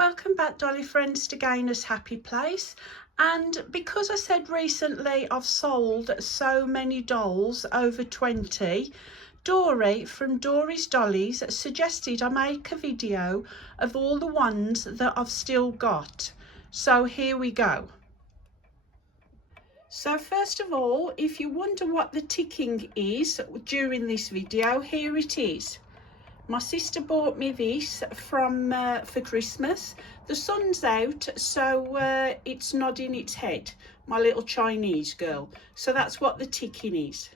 Welcome back, Dolly friends, to Gainer's Happy Place. And because I said recently I've sold so many dolls, over 20, Dorie from Dorie's Dollies suggested I make a video of all the ones that I've still got. So here we go. So first of all, if you wonder what the ticking is during this video, here it is. My sister bought me this from for Christmas. The sun's out, so it's nodding its head, my little Chinese girl. So that's what the ticking is.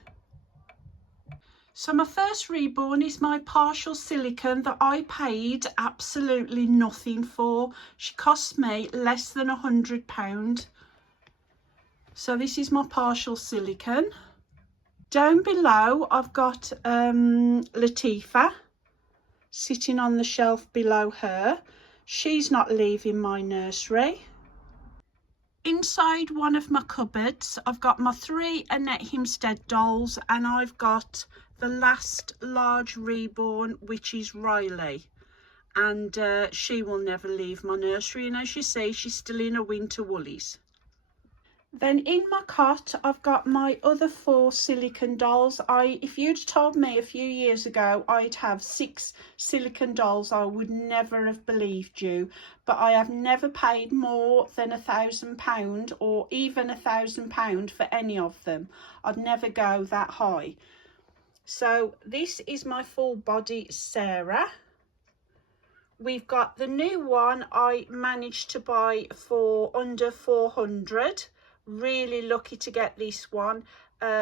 So my first reborn is my partial silicone that I paid absolutely nothing for. She cost me less than £100. So this is my partial silicone. Down below I've got Latifah sitting on the shelf below her. She's not leaving my nursery. Inside one of my cupboards I've got my 3 Annette Himstead dolls, and I've got the last large reborn, which is Riley, and she will never leave my nursery, and as you see she's still in her winter woolies. Then in my cot I've got my other 4 silicone dolls. If you'd told me a few years ago I'd have 6 silicone dolls, I would never have believed you. But I have never paid more than £1,000 or even £1,000 for any of them. I'd never go that high. So this is my full body Sarah. We've got the new one I managed to buy for under 400. Really lucky to get this one,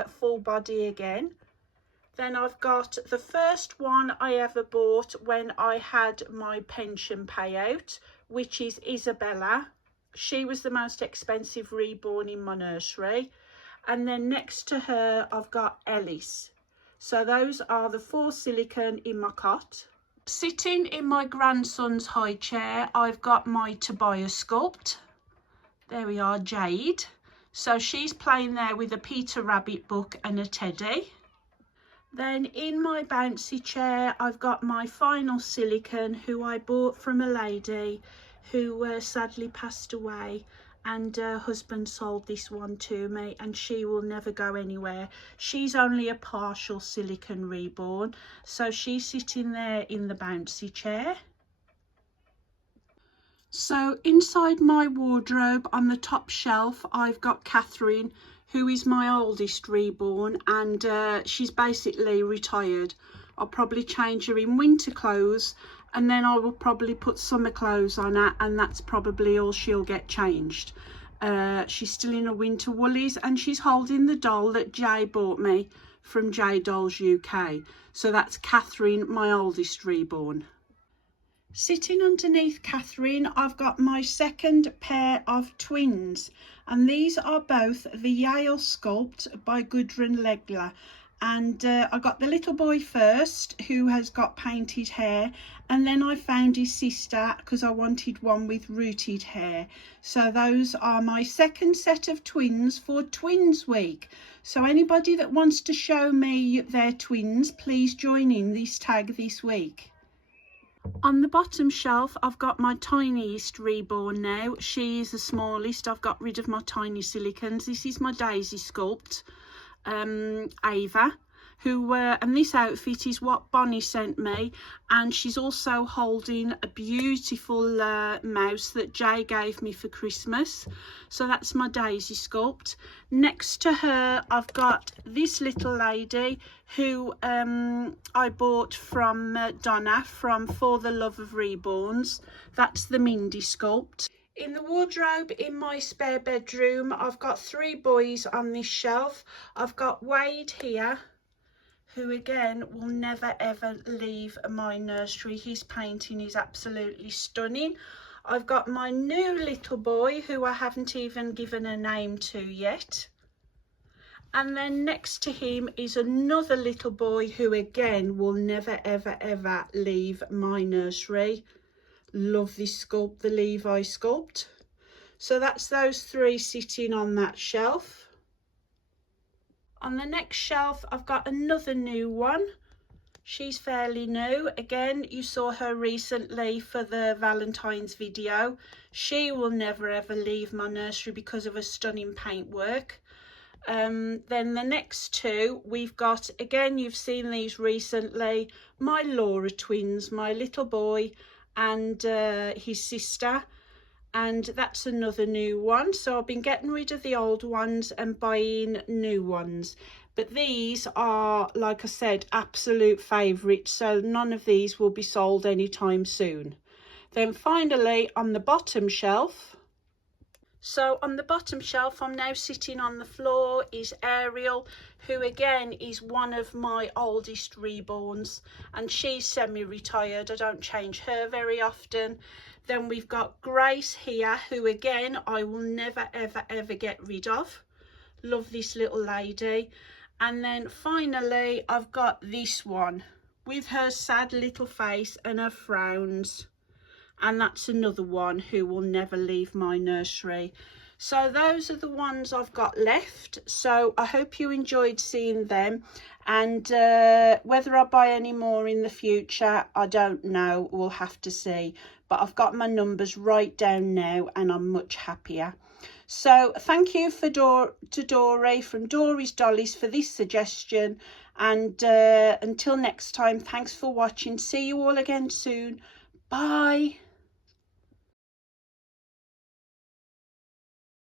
full body again. Then I've got the first one I ever bought when I had my pension payout, which is Isabella. She was the most expensive reborn in my nursery. And then next to her I've got Ellis. So those are the 4 silicone in my cot. Sitting in my grandson's high chair I've got my Tobias sculpt. There we are, Jade. So she's playing there with a Peter Rabbit book and a teddy. Then in my bouncy chair I've got my final silicone, who I bought from a lady who sadly passed away, and her husband sold this one to me, and she will never go anywhere. She's only a partial silicone reborn, so she's sitting there in the bouncy chair. So inside my wardrobe on the top shelf I've got Catherine, who is my oldest reborn, and she's basically retired. I'll probably change her in winter clothes, and then I will probably put summer clothes on her, and that's probably all she'll get changed. She's still in her winter woolies, and she's holding the doll that Jay bought me from J Dolls UK. So that's Catherine, my oldest reborn. Sitting underneath Catherine I've got my second pair of twins, and these are both the Yale sculpt by Gudrun Legler. And I got the little boy first, who has got painted hair, and then I found his sister because I wanted one with rooted hair. So those are my second set of twins for Twins Week. So anybody that wants to show me their twins, please join in this tag this week. On the bottom shelf I've got my tiniest reborn now. She is the smallest. I've got rid of my tiny silicones. This is my Daisy sculpt, Ava, who and this outfit is what Bonnie sent me, and she's also holding a beautiful mouse that Jay gave me for Christmas. So that's my Daisy sculpt. Next to her I've got this little lady who I bought from Donna from For the Love of Reborns. That's the Mindy sculpt. In the wardrobe in my spare bedroom I've got 3 boys on this shelf. I've got Wade here, who again will never ever leave my nursery. His painting is absolutely stunning. I've got my new little boy, who I haven't even given a name to yet. And then next to him is another little boy who again will never ever ever leave my nursery. Love this sculpt, the Levi sculpt. So that's those 3 sitting on that shelf. On the next shelf I've got another new one, She's fairly new. Again, you saw her recently for the Valentine's video. She will never ever leave my nursery because of her stunning paintwork. Then the next two we've got, again, you've seen these recently, my Laura twins, my little boy and his sister, and that's another new one. So I've been getting rid of the old ones and buying new ones, but these are, like I said, absolute favourites, so none of these will be sold anytime soon. Then finally on the bottom shelf, so on the bottom shelf, I'm now sitting on the floor, is Ariel, who again is one of my oldest reborns, and she's semi-retired. I don't change her very often. Then we've got Grace here, who again I will never ever ever get rid of. Love this little lady. And then finally I've got this one with her sad little face and her frowns, and that's another one who will never leave my nursery. So those are the ones I've got left. So I hope you enjoyed seeing them, and whether I buy any more in the future, I don't know, we'll have to see. But I've got my numbers right down now and I'm much happier. So thank you to Dorie from Dorie's Dollies for this suggestion, and until next time, thanks for watching. See you all again soon. Bye.